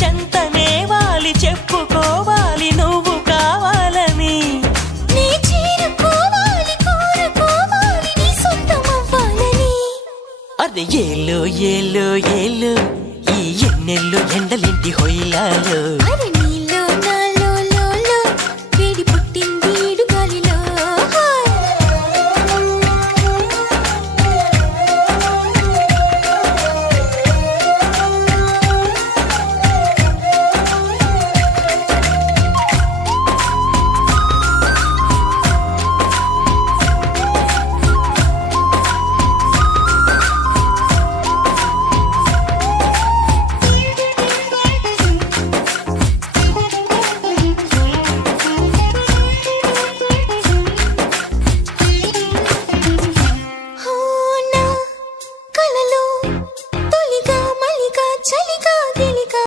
చెంతనే వాలి చెప్పుకోవాలి నువ్వు కావాలని నీ చేరుకోవాలి కోరుకోవాలి నీ సొంతం అవ్వాలని అరే ఏలో ఏలో ఏలో ఈ ఎన్నెల్లో ఎండలింటి హొయిలాలో